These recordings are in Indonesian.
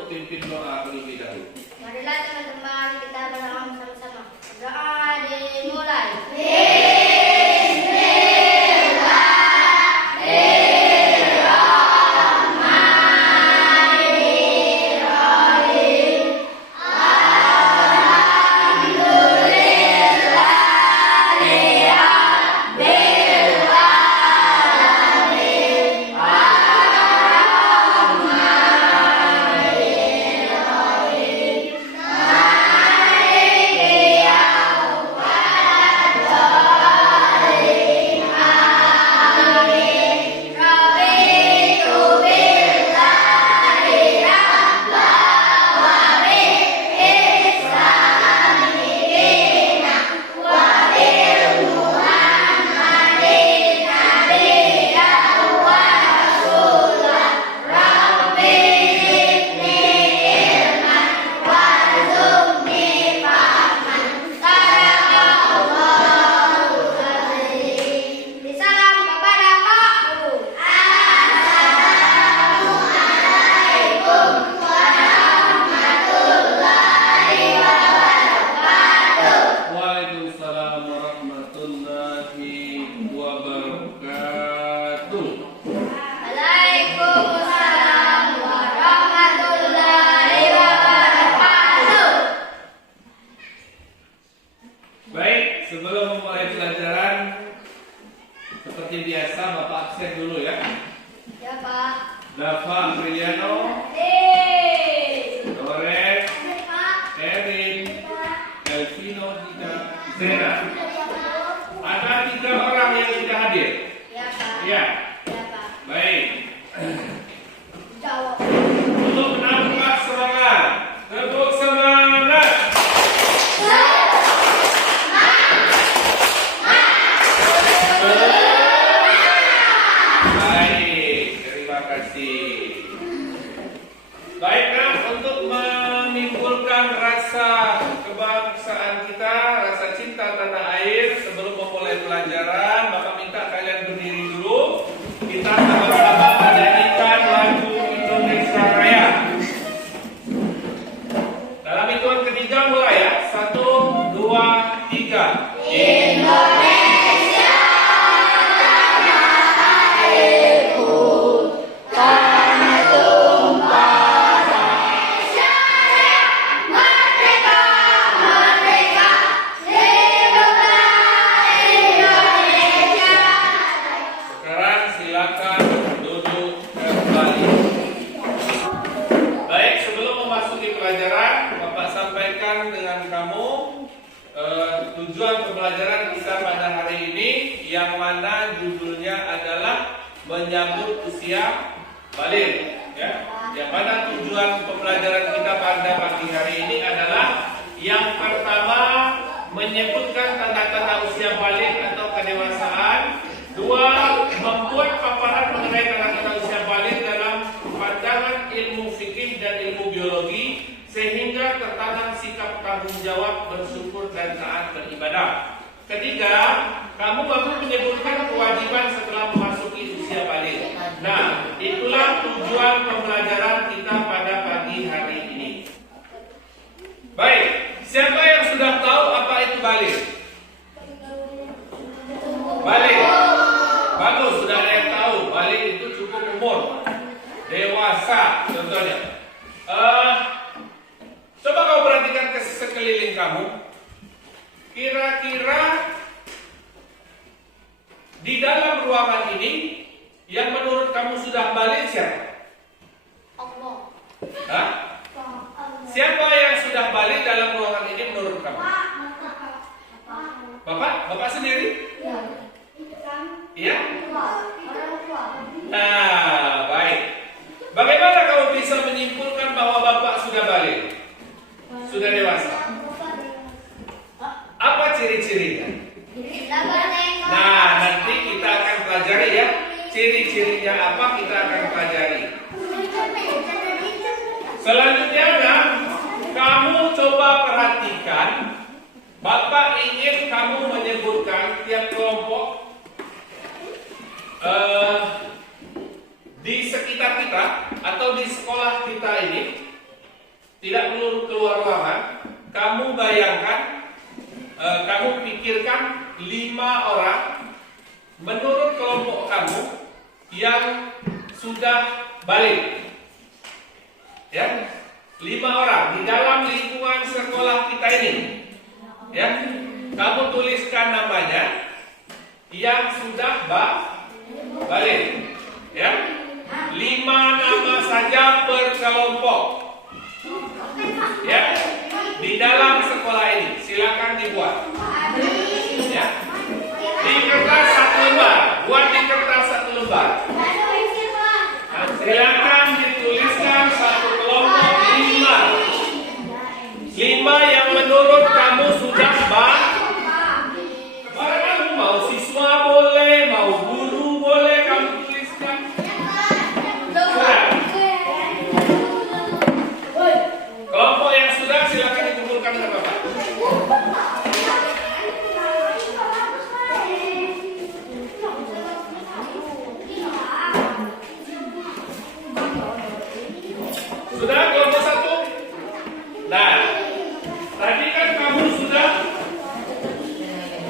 untuk pimpin doa terlebih dahulu. Marilah teman-teman kita bersama-sama. Doa dimulai. Sebelum memulai pelajaran, seperti biasa Bapak absen dulu ya. Ya Pak. Dafa Apriliano, Loren, Erin, Elvino, Dita, Zena. Ada 3 orang yang tidak hadir. Ya Pak. Ya. Ya Pak. Baik. Jawab. Untuk menambah semangat, tepuk semangat. Baiklah, untuk menimbulkan rasa kebangsaan kita, rasa cinta tanah air, sebelum memulai pelajaran, Bapak minta kalian berdiri dulu. Kita sama-sama menyanyikan lagu Indonesia Raya. Dalam hitungan ketiga mulai ya. 1, 2, 3. Indonesia tanah airku, tanah tumpah darah syariah, merdeka, merdeka, hiduplah Indonesia. Sekarang silakan duduk kembali. Baik, sebelum memasuki pelajaran, Bapak sampaikan dengan kamu tujuan pembelajaran kita pada hari ini, yang mana judulnya adalah menyambut usia balik. Ya, yang mana tujuan pembelajaran kita pada pagi hari ini adalah yang pertama menyebutkan tanda-tanda usia balik atau kedewasaan. 2, membuat paparan mengenai tanda-tanda usia balik dalam pandangan ilmu fikih dan ilmu biologi, sehingga tertanam sikap tanggung jawab, bersyukur dan taat beribadah. Ketiga, kamu baru menyebutkan kewajiban setelah memasuki usia balik. Nah, itulah tujuan pembelajaran kita pada pagi hari ini. Baik, siapa yang sudah tahu apa itu balik? Balik. Bagus, sudah ada yang tahu. Balik itu cukup umur, dewasa contohnya. Coba kau perhatikan ke sekeliling kamu. Kira-kira di dalam ruangan ini yang menurut kamu sudah balik siapa? Allah. Hah? Siapa yang sudah balik dalam ruangan ini menurut kamu? Bapak? Bapak sendiri? Iya? Nah, baik. Bagaimana kamu bisa menyimpulkan bahwa Bapak sudah balik? Sudah dewasa? Apa ciri-cirinya? Nah, nanti kita akan pelajari ya. Ciri-cirinya apa kita akan pelajari. Selanjutnya, kamu coba perhatikan. Bapak ingin kamu menyebutkan tiap kelompok di sekitar kita atau di sekolah kita ini, tidak perlu keluar ruangan. Kamu bayangkan, kamu pikirkan 5 orang menurut kelompok kamu yang sudah balik. Ya, 5 orang di dalam lingkungan sekolah kita ini. Ya, kamu tuliskan namanya yang sudah balik. Ya, 5 nama saja per kelompok. Ya, di dalam sekolah ini silakan dibuat. Ya, di kertas 1 lembar, buat di kertas 1 lembar. Nah, silakan dituliskan satu kelompok 5 yang menurut kamu sudah barang mau siswa boleh, mau guru boleh kamu tuliskan. Sudah. Kelompok yang sudah silakan dikumpulkan dengan Bapak. Sudah kelompok 1? Nah, tadi kan kamu sudah,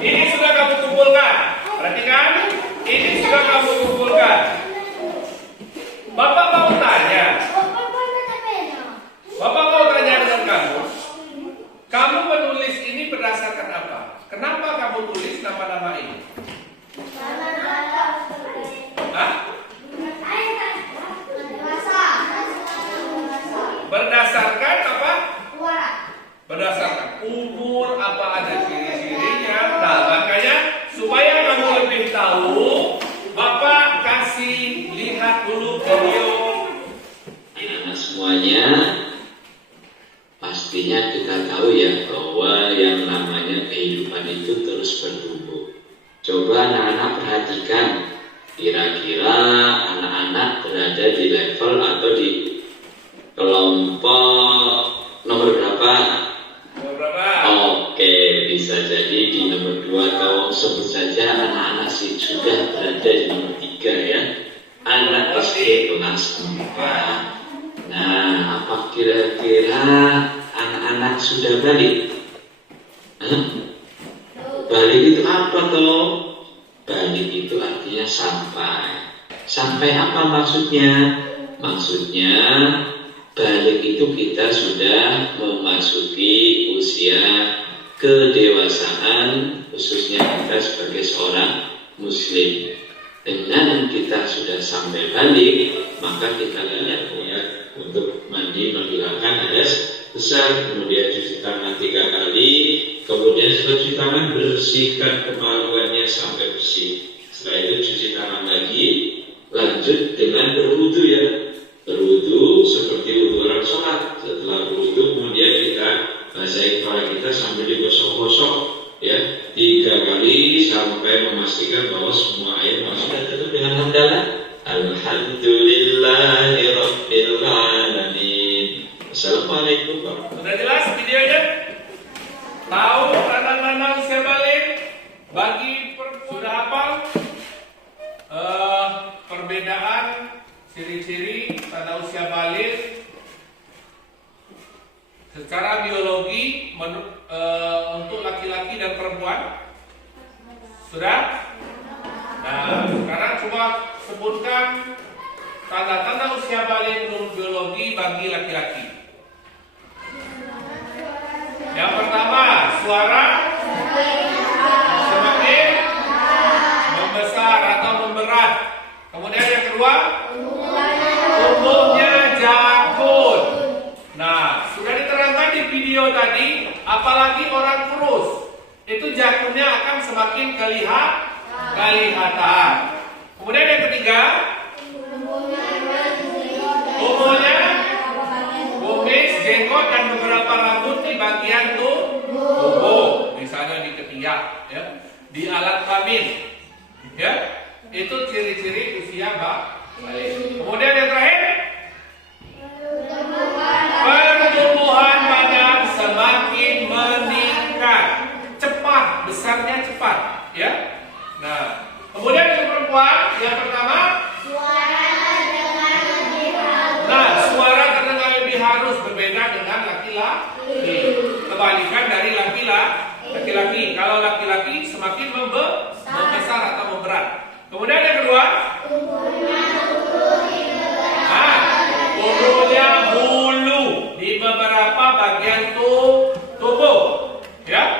ini sudah kamu kumpulkan. Perhatikan, ini sudah kamu kumpulkan. Bapak mau tanya dengan kamu. Kamu menulis ini berdasarkan apa? Kenapa kamu tulis nama-nama ini? Hah? Berdasarkan apa? Berdasarkan umur, apa ada ciri-cirinya. Nah, makanya supaya kamu lebih tahu, Bapak kasih lihat dulu video. Anak semuanya, pastinya kita tahu ya bahwa yang namanya kehidupan itu terus bertumbuh. Coba anak-anak perhatikan, kira-kira anak-anak berada di level atau di kelompok nomor berapa? Oke, bisa jadi di nomor 2 atau sebut saja anak-anak sudah berada di nomor 3 ya. Anak SD kelas 4. Nah, apa kira-kira anak-anak sudah balik? Balik itu apa toh? Balik itu artinya sampai. Sampai apa maksudnya? Maksudnya balik itu kita sudah memasuki usia kedewasaan, khususnya kita sebagai seorang muslim. Dengan kita sudah sampai balik, maka kita lihat ya, untuk mandi menghilangkan hadas besar, kemudian cuci tangan 3 kali, kemudian setelah cuci tangan bersihkan kemaluannya sampai bersih. Setelah itu cuci tangan lagi, lanjut dengan berwudu ya. Berwudu seperti wudu orang sholat. Setelah berwudu kemudian kita basahi kepala kita sambil digosok-gosok ya 3 kali sampai memastikan bahwa semua air masuk dan tutup dengan hamdalah. Alhamdulillahirabbil alamin. Assalamualaikum warahmatullahi wabarakatuh. Sudah jelas videonya? Tahu anak-anak usia balik? Bagi sudah hafal perbedaan ciri-ciri tanda usia balik secara biologi untuk laki-laki dan perempuan? Sudah? Nah, sekarang coba sebutkan tanda-tanda usia balik menurut biologi bagi laki-laki. Yang pertama, suara semakin membesar atau memberat. Kemudian yang kedua, tubuhnya jakun. Nah, sudah diterangkan di video tadi, apalagi orang kurus, itu jakunnya akan semakin kelihatan. Kemudian yang ketiga, tubuhnya kumis, jenggot dan beberapa rambut di bagian tubuh, misalnya di ketiak, ya, di alat kelamin, ya, itu ciri-ciri usia balik. Kemudian yang terakhir, pertumbuhan badan semakin meningkat, cepat, besarnya cepat, ya. Nah, kemudian yang perempuan, yang pertama, suara terdengar lebih halus. berbeda dengan laki-laki. Kebalikan dari laki-laki. Kalau laki-laki semakin membesar atau memberat. Kemudian yang kedua, turunnya bulu di beberapa bagian tubuh, ya.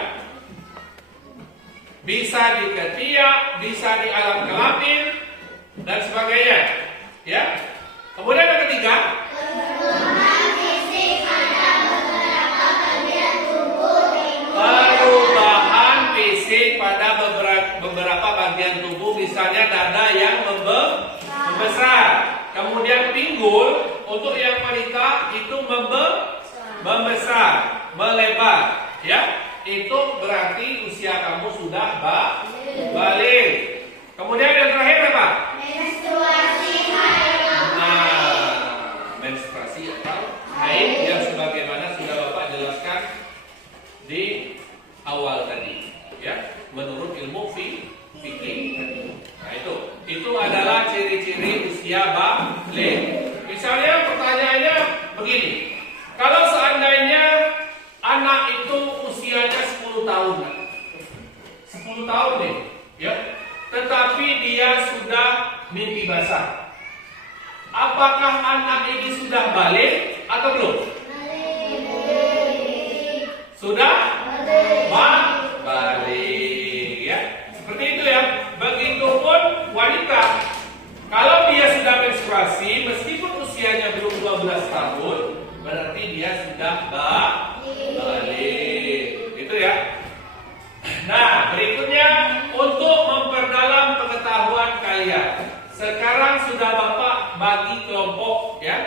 Bisa di ketiak, bisa di alat kelamin dan sebagainya, ya. Kemudian yang ketiga, perubahan fisik pada beberapa bagian tubuh, misalnya dada yang membesar, kemudian pinggul untuk yang wanita itu membesar, melebar, ya. Itu berarti usia kamu sudah balik. Kemudian yang terakhir apa? Menstruasi atau haid yang sebagaimana sudah Bapak jelaskan di awal tadi, ya, menurut ilmu fikih. Nah, itu adalah ciri-ciri usia balik. Misalnya pertanyaannya begini, kalau seandainya anak itu usianya 10 tahun, 10 tahun nih, ya, tetapi dia sudah mimpi basah, apakah anak ini sudah balik atau belum? Sudah balik, ya. Seperti itu, ya. Begitupun wanita, kalau dia sudah menstruasi meskipun usianya belum 12 tahun, berarti dia sudah balik. Itu, ya. Nah, berikutnya untuk memperdalam pengetahuan kalian. Sekarang sudah Bapak bagi kelompok, ya.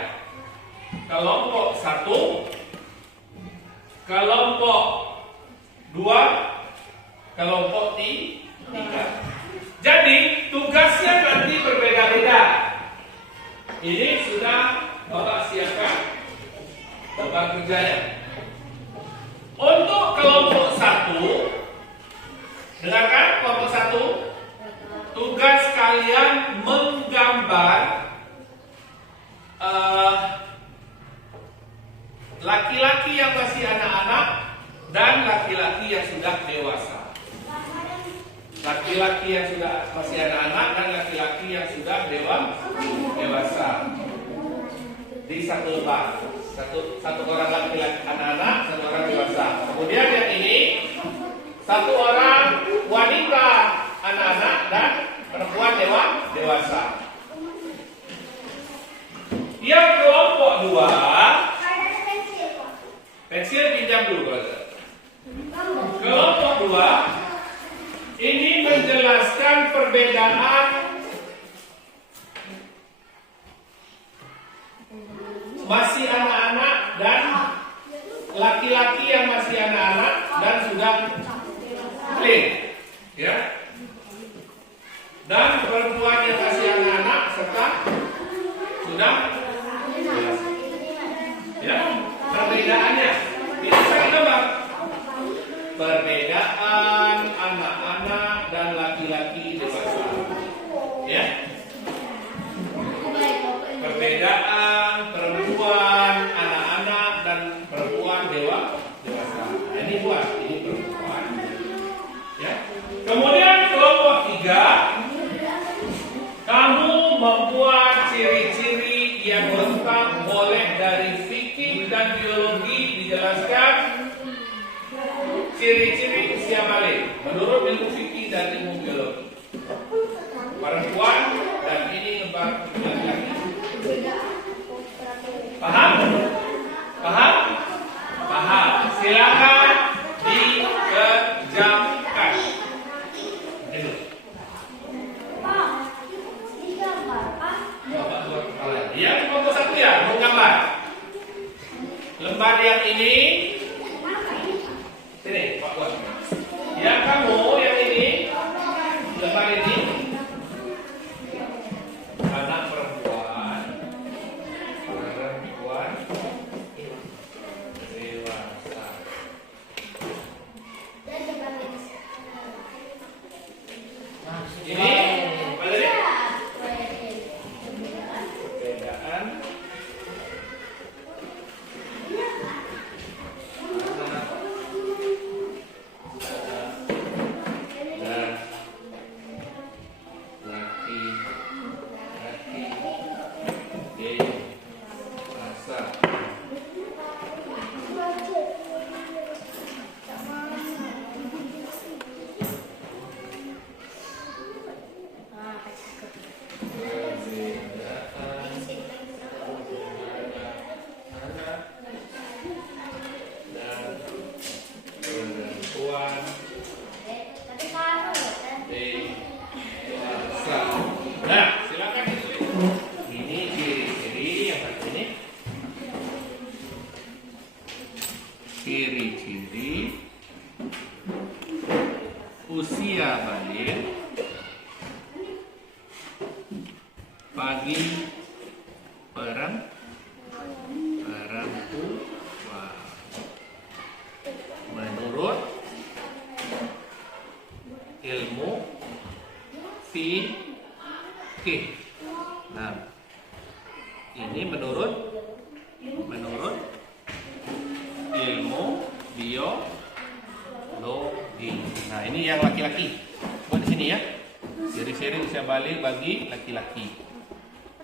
Kelompok 1, kelompok 2, kelompok 3. Jadi tugasnya nanti berbeda-beda. Ini sudah Bapak siapkan beban kerjanya. Untuk kelompok 1, dengarkan, kelompok 1, tugas kalian menggambar laki-laki yang masih anak-anak dan laki-laki yang sudah dewasa. Laki-laki yang sudah masih anak-anak dan laki-laki yang sudah dewasa. Di satu lembar, satu orang laki-laki anak-anak, satu orang dewasa. Kemudian yang ini, satu orang wanita anak-anak dan perempuan dewasa. Yang kelompok 2, pensil pinjam dulu, brother. Kelompok 2 ini menjelaskan perbedaan masih anak-anak dan laki-laki yang masih anak-anak dan sudah clean, ya, dan perempuan yang masih anak-anak serta sudah, ya. Perbedaannya ini saya gambar perbedaan anak-anak dan laki-laki dewasa, ya. Perbedaan perempuan, anak-anak dan perempuan dewasa. Nah, ini buat, ini perempuan, ya. Kemudian kelompok 3, kamu membuat ciri-ciri yang lengkap, boleh dari fikih dan biologi dijelaskan ciri-ciri usia balik menurut ilmu fikih dan ilmu biologi. Perempuan dan ini lembar laki-laki. Paham? Paham? Paham. Silakan dikerjakan. Itu. Bapak buat kepala. Dia kelompok 1, ya, mau gambar. Lembar yang ini, sini, Pak buat. Yang kamu yang ini, lembar ini, anak perempuan dewasa. Ini apa tadi? Perbedaan ciri-ciri usia balik bagi perempuan menurut ilmu fikih. Nah, ini menurut ilmu biologi. Nah, ini yang laki-laki. Buat di sini ya. Ciri-ciri usia balik bagi laki-laki.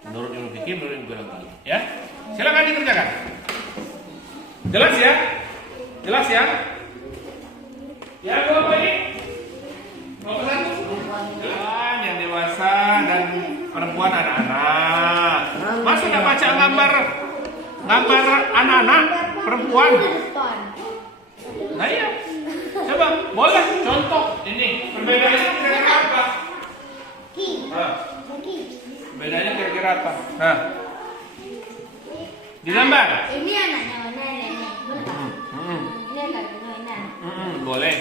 Menurut ilmu fikih, menurut ilmu biologi. Ya, silakan dikerjakan. Jelas ya? Jelas ya? Ya, apa ini? Nomor 1. Yang dewasa dan perempuan anak-anak. Masa nggak baca gambar anak-anak perempuan? Nah iya. Coba, boleh contoh ini. Perbedaannya kira-kira apa? Nah, bedanya kira-kira apa? Nah, digambar. Ini anaknya mana ini? Ini anaknya mana? Boleh.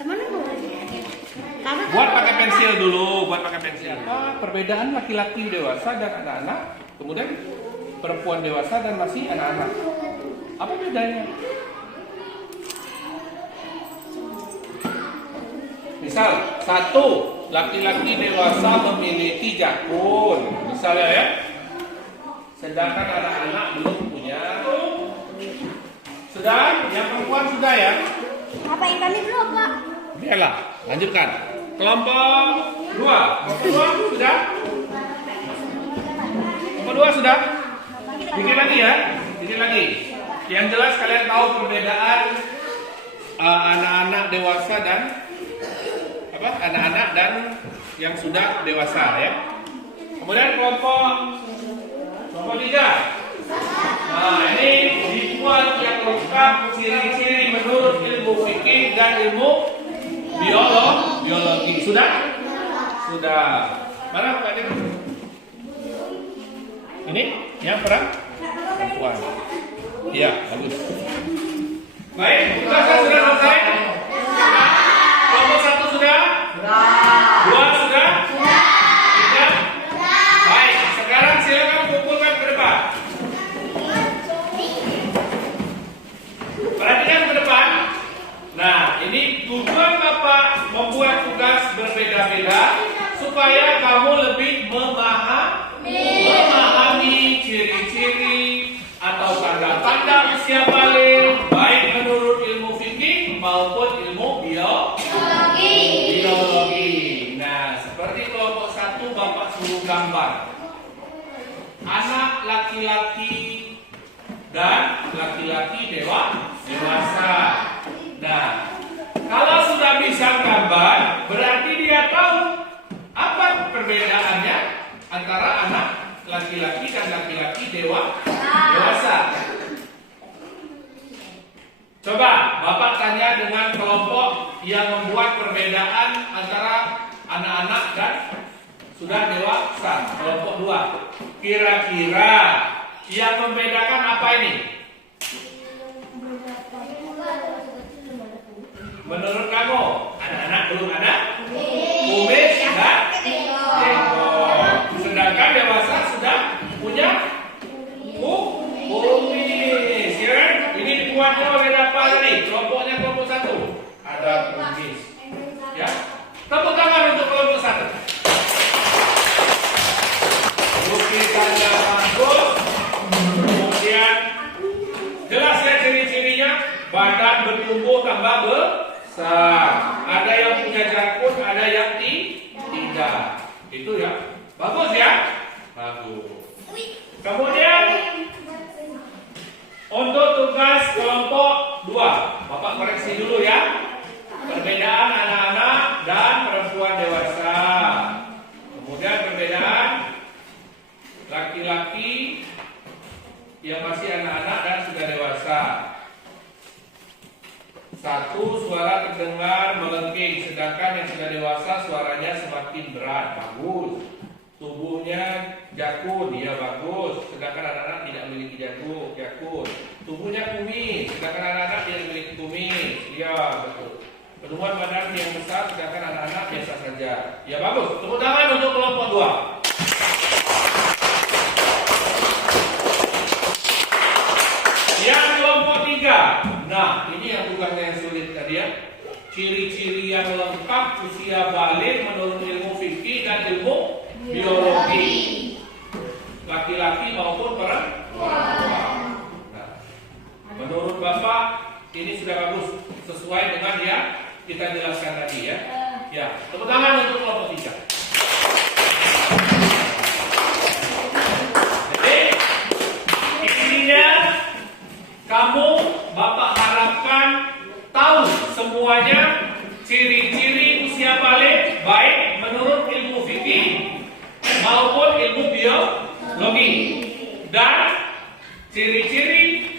Cuman boleh. Buat pakai pensil dulu, buat pakai pensil. Perbedaan laki-laki dewasa dan anak-anak, kemudian perempuan dewasa dan masih anak-anak. Apa bedanya? Misal, 1, laki-laki dewasa memiliki jakun, misalnya ya. Sedangkan anak-anak belum punya. Sudah? Yang perempuan sudah ya? Apa yang kami belum, Pak? Biarlah, lanjutkan. Kelompok 2. Kelompok 2 sudah? Kelompok 2 sudah? Bikin lagi ya? Bikin lagi. Yang jelas kalian tahu perbedaan anak-anak dewasa dan anak-anak dan yang sudah dewasa ya. Kemudian kelompok 3. Nah, ini dibuat yang lengkap ciri-ciri menurut ilmu fikih dan ilmu biologi. Sudah? Sudah. Mana Pak Dewi? Ini yang perempuan. Iya, bagus. Baik, sudah selesai? Kelompok 1 sudah? 2 sudah? 3? Baik, sekarang silakan kumpulkan ke depan. Perhatikan ke depan. Nah, ini tujuan Bapak membuat tugas berbeda-beda supaya kamu lebih memahami ciri-ciri atau tanda-tanda usia balik baik menurut ilmu fikih maupun ilmu biologi. Nah, seperti kelompok 1 Bapak suruh gambar anak laki-laki dan laki-laki dewasa. Nah, kalau sudah bisa gambar, berarti dia tahu apa perbedaannya antara anak laki-laki dan laki-laki dewasa. Coba Bapak tanya dengan kelompok yang membuat perbedaan antara anak-anak dan sudah dewasa, kelompok 2. Kira-kira yang membedakan apa ini? Menurut kamu, anak-anak belum ada kumis dan jenggot. Sedangkan dewasa sudah punya kumis. Ya kan? Ini dibuatnya oleh apa tadi? Kelompoknya kelompok 1. Ada kumis. Ya. Tepuk tangan untuk kelompok 1. Lukisannya bagus. Kemudian jelas ya ciri-cirinya. Badan bertumbuh tambah besar. Ada yang punya jakun, ada yang tidak. Itu ya. Bagus ya? Bagus. Kemudian untuk tugas kelompok 2, Bapak koreksi dulu ya. Perbedaan anak-anak dan perempuan dewasa. Kemudian perbedaan laki-laki yang masih anak-anak dan sudah dewasa. 1, suara terdengar melengking, sedangkan yang sudah dewasa suaranya semakin berat. Bagus. tubuhnya jakun, ya bagus. Sedangkan anak-anak tidak memiliki jakun. Tubuhnya kumis, sedangkan anak-anak tidak memiliki kumis, ya betul. Pertumbuhan badan yang besar, sedangkan anak-anak biasa saja. Ya bagus. Tepuk tangan untuk kelompok 2. Yang kelompok 3. Nah, ini yang tugasnya yang sulit tadi ya. Ciri-ciri yang lengkap usia balik menurut ilmu fikih dan ilmu biologi. Laki-laki maupun perempuan. Nah, menurut Bapak ini sudah bagus sesuai dengan yang kita jelaskan tadi ya. Ya, tepuk tangan untuk kelompok 3. Jadi, intinya kamu Bapak harapkan tahu semuanya ciri-ciri usia balik baik menurut ilmu fikih maupun ilmu biologi dan ciri-ciri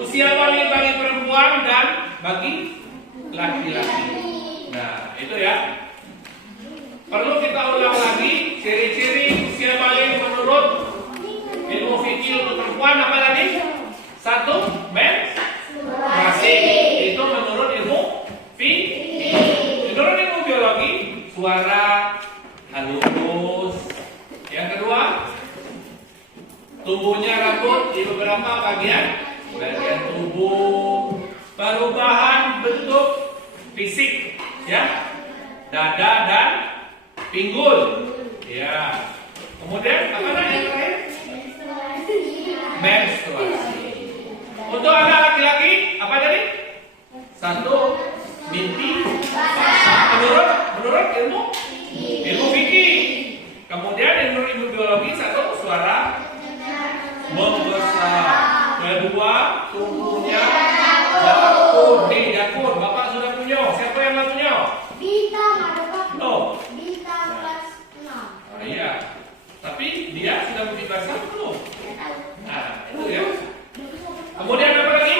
usia balik bagi perempuan dan bagi laki-laki. Nah, itu ya. Perlu kita ulang lagi ciri-ciri usia balik menurut ilmu fikih untuk perempuan apa tadi? 1. Menstruasi. Itu menurut ilmu fikih. Menurut ilmu biologi, suara halus. Yang kedua, tumbuhnya rambut di beberapa bagian tubuh. Perubahan bentuk fisik, ya, dada dan pinggul, ya. Kemudian apa lagi yang terakhir? Menstruasi. Untuk anak laki-laki apa tadi? 1. Binti basah. Menurut ilmu fikih. Kemudian menurut ilmu biologi 1. Suara membesar. Kedua, tumbuhnya jakun. Nih jakun, Bapak sudah punya. Siapa yang nggak punya? Bintang ada Pak. No. Bintang kelas 6. Iya. Tapi dia sudah membebaskan belum? Nah, itu ya. Kemudian apa lagi?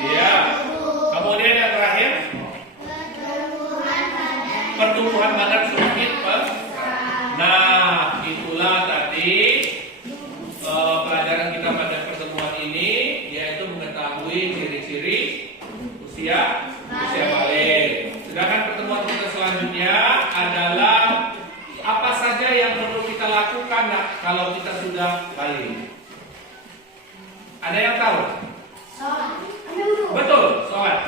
Iya. Kemudian yang terakhir, pertumbuhan badan semakin besar. Nah, itulah tadi pelajaran kita pada pertemuan ini, yaitu mengetahui ciri-ciri usia balik. Sedangkan pertemuan kita selanjutnya adalah apa saja yang perlu kita lakukan kalau kita sudah balik. Ada yang tahu? Betul, sholat.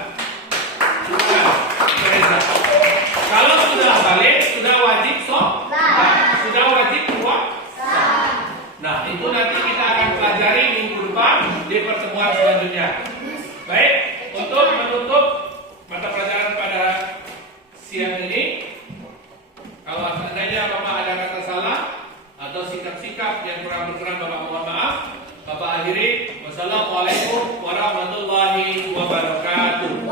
Kalau sudah balik, sudah wajib sholat. Sudah wajib puasa. Nah, itu nanti kita akan pelajari minggu depan di pertemuan selanjutnya. Baik, untuk menutup mata pelajaran pada siang ini, kalau seandainya Bapak ada kata salah atau sikap-sikap yang kurang berkenan, Bapak mohon maaf. Bapak akhiri. Wassalamualaikum warahmatullahi wabarakatuh.